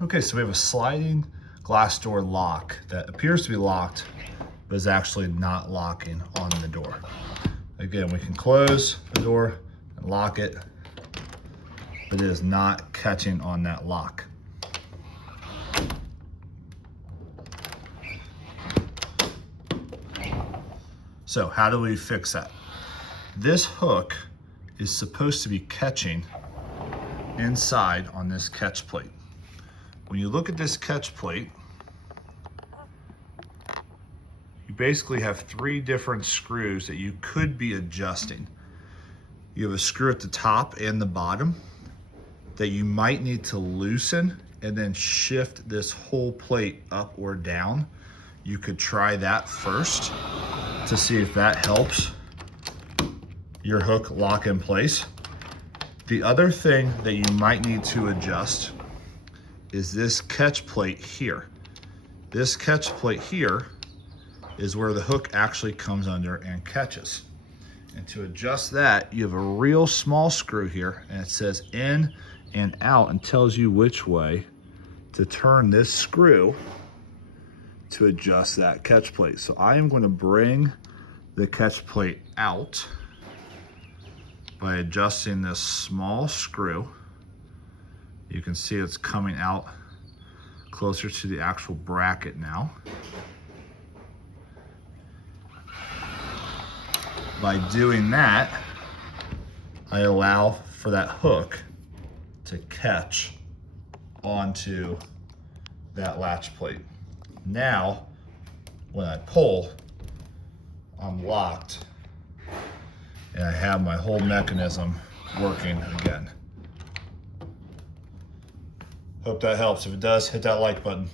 Okay, so we have a sliding glass door lock that appears to be locked, but is actually not locking on the door. Again, we can close the door and lock it, but it is not catching on that lock. So how do we fix that? This hook is supposed to be catching inside on this catch plate. When you look at this catch plate, you basically have 3 different screws that you could be adjusting. You have a screw at the top and the bottom that you might need to loosen and then shift this whole plate up or down. You could try that first to see if that helps your hook lock in place. The other thing that you might need to adjust is this catch plate here. This catch plate here is where the hook actually comes under and catches. And to adjust that, you have a real small screw here, and it says in and out and tells you which way to turn this screw to adjust that catch plate. So I am going to bring the catch plate out by adjusting this small screw. You can see it's coming out closer to the actual bracket now. By doing that, I allow for that hook to catch onto that latch plate. Now, when I pull, I'm locked and I have my whole mechanism working again. Hope that helps. If it does, hit that like button.